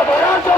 elaborando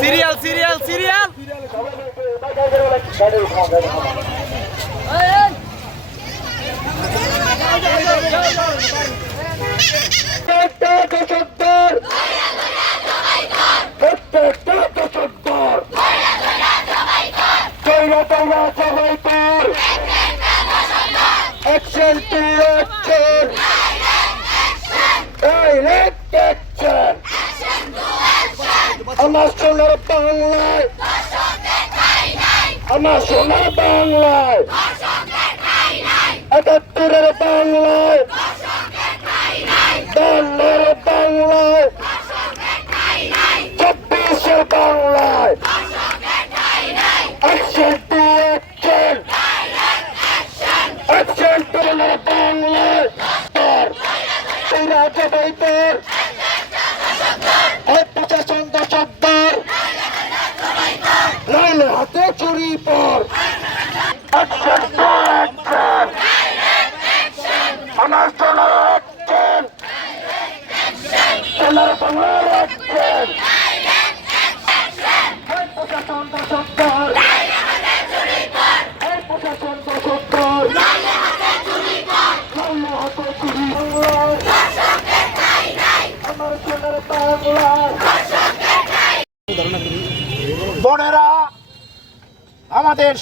serial serial serial Action to action! Direct action! আমার সোনার বাংলায়। আমার সোনার বাংলায়। একাত্তরের বাংলায়।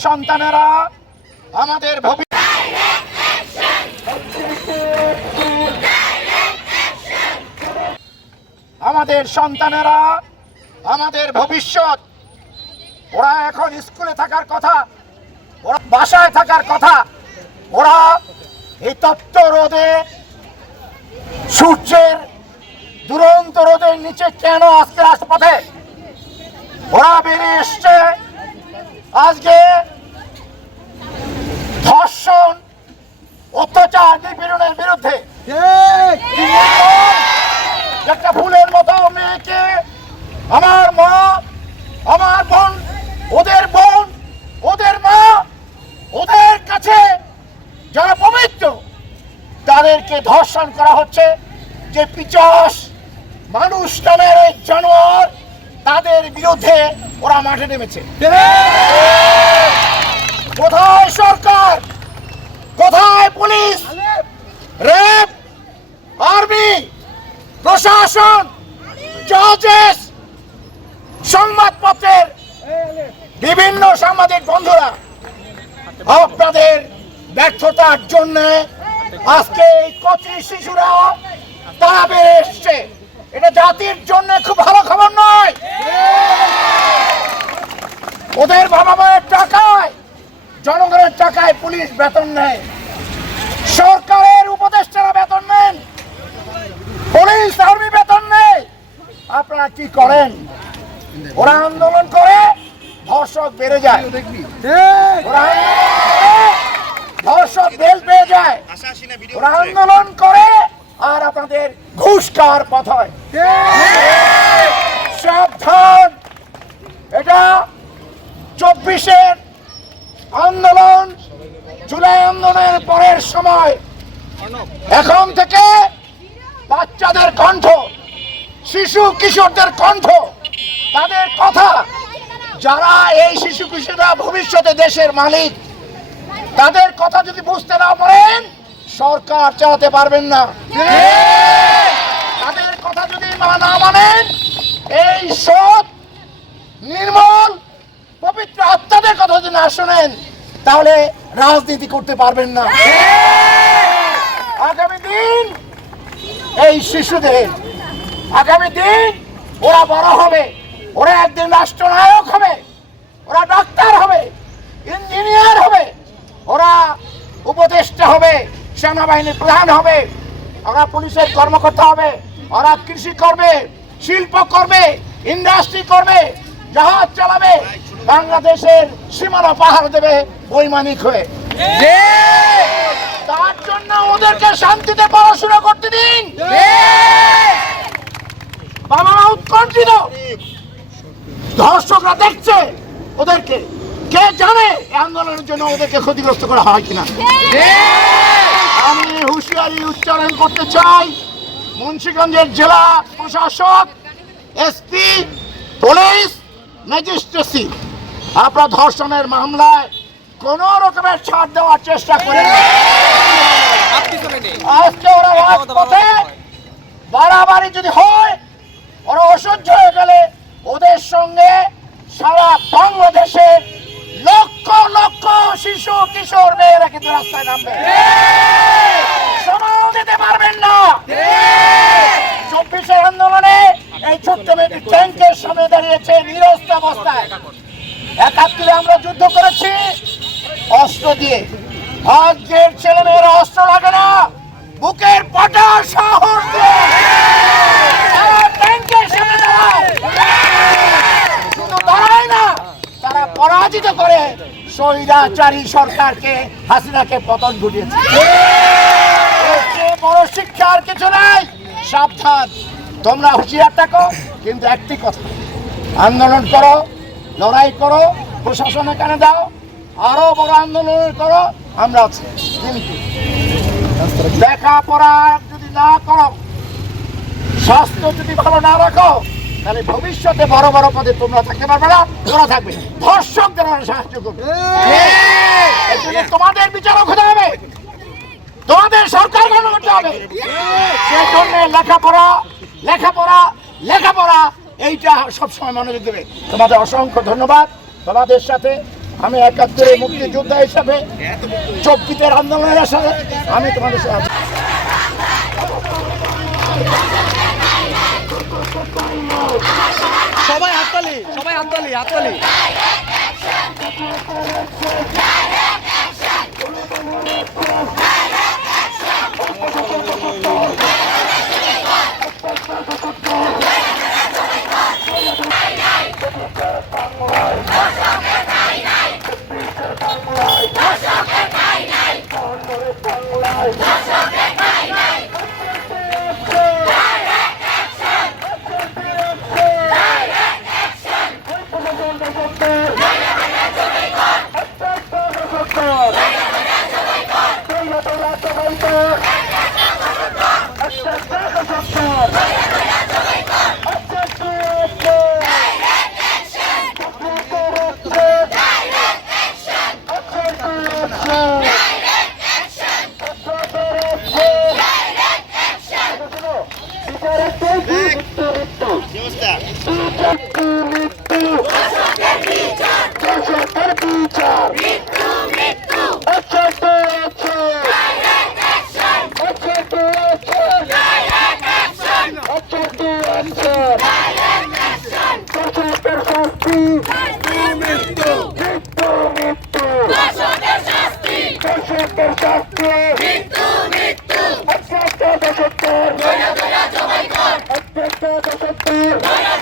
সন্তানেরা, আমাদের আমাদের সন্তানেরা, আমাদের ভবিষ্যৎ। ওরা এখন স্কুলে থাকার কথা, ওরা বাসায় থাকার কথা, ওরা এই তপ্ত রোদে, সূর্যের দুরন্ত রোদের নিচে কেন আজকে রাজপথে ওরা বেরিয়ে এসছে। আজকে ধর্ষণ অত্যাচার নিপীড়নের বিরুদ্ধে। একটা ফুলের মতো মেয়েকে আমার মা আমার বোন ওদের বোন ওদের মা ওদের কাছে যারা পবিত্র তাদেরকে ধর্ষণ করা হচ্ছে। যে পিচাস মানুষ নামের জানোয়ার তাদের বিরুদ্ধে ওরা মাঠে নেমেছে। কোথায় সরকার? কোথায় পুলিশ? র্যাব আর্মি, প্রশাসন, জজেস, সংবাদপত্রের বিভিন্ন সাংবাদিক বন্ধুরা, আপনাদের ব্যর্থতার জন্য আজকে এই কচি শিশুরা তারা বেড়ে এসছে। এটা জাতির জন্য খুব ভালো খবর নয়। ওদের বাবা মায়ের টাকায় জনগণের টাকায় পুলিশ বেতন নেয়। সরকারের উপদেষ্টারা বেতন নেন। পুলিশ আর্মি বেতন নেই আপনারা কি করেন? ওরা আন্দোলন করে ধর্ষক বেড়ে যায়। ওরা করে, ধর্ষক বেল পেয়ে যায়। ওরা আন্দোলন করে আর আপনাদের ঘুষ খাওয়ার পথ হয়। সাবধান। এটা চব্বিশের আন্দোলন জুলাই আন্দোলনের পরের সময় এখন থেকে বাচ্চাদের কণ্ঠ, শিশু কিশোরদের কণ্ঠ, তাদের কথা, যারা এই শিশু কিশোররা ভবিষ্যতে দেশের মালিক, তাদের কথা যদি বুঝতে না পারেন, সরকার চালাতে পারবেন না। তাদের কথা যদি না মানেন, এই সৎ, নির্মল পবিত্র আত্মাদের কথা যদি না শোনেন, তাহলে রাজনীতি করতে পারবেন না। আগামী দিন এই শিশুদের, আগামী দিন ওরা বড় হবে, ওরা একদিন রাষ্ট্রনায়ক হবে, ওরা ডাক্তার হবে, ইঞ্জিনিয়ার হবে, ওরা উপদেষ্টা হবে, সেনাবাহিনীর প্রধান হবে, ওরা পুলিশের কর্মকর্তা হবে, ওরা কৃষি করবে, শিল্প করবে, ইন্ডাস্ট্রি করবে, জাহাজ চালাবে বাংলাদেশের সীমানা পাহাড় দেবে বৈমানিক হয়ে। তার জন্য ওদেরকে শান্তিতে পড়াশোনা করতে দিন। বাবা মা উৎকণ্ঠিত। ধর্ষকরা দেখছে ওদেরকে। কে জানে আন্দোলনের জন্য ওদেরকে ক্ষতিগ্রস্ত করা হয় কিনা। আমি হুঁশিয়ারি উচ্চারণ করতে চাই। মুন্সিগঞ্জের জেলা প্রশাসক এসপি পুলিশ ম্যাজিস্ট্রেসি। আপনার ধর্ষণের মামলায় কোন রকমের ছাড় দেওয়ার চেষ্টা করেন। না। আজকে ওরা রাজপথে বাড়াবাড়ি যদি হয় ওরা অসহ্য হয়ে গেলে ওদের সঙ্গে সারা বাংলাদেশের লক্ষ লক্ষ শিশু কিশোর মেয়েরা কিন্তু রাস্তায় নামবে। সামাল দিতে পারবেন না। চব্বিশের আন্দোলনে এই ছোট্ট মেয়েটি ট্যাঙ্কের সামনে দাঁড়িয়েছে নিরস্ত অবস্থায়। একাত্তরে আমরা যুদ্ধ করেছি। অস্ত্র দিয়ে। আজকের ছেলে মেয়েরা অস্ত্র লাগে না। বুকের পাটা দাঁড়ায়। না, তারা পরাজিত করে স্বৈরাচারী সরকারকে, হাসিনাকে পতন ঘটিয়েছে। বড় শিক্ষার কিছু নাই। সাবধান। তোমরা হুঁশিয়ার থাকো, কিন্তু একটি কথা। আন্দোলন করো। লড়াই করো প্রশাসন এখানে দাও আরও বড় আন্দোলন করো আমরা আছি। কিন্তু লেখাপড়া যদি না করো স্বাস্থ্য যদি ভালো না রাখো তাহলে ভবিষ্যতে বড় বড় পদে তোমরা থাকতে পারবে না তোমরা থাকবে। ধর্ষকদের ওরা সাহায্য করবে। তোমাদের বিচারক হতে হবে। তোমাদের সরকার গঠন করতে হবে। সেই জন্য লেখাপড়া লেখাপড়া লেখাপড়া এইটা সবসময় মনোযোগ দেবে। তোমাদের অসংখ্য ধন্যবাদ। তোমাদের সাথে আমি একাত্তরের মুক্তিযোদ্ধা হিসাবে চব্বিশের আন্দোলনের সাথে আমি তোমাদের সাথে সবাই হাততালি সবাই হাততালি হাততালি। প্রশাসন バイバイ!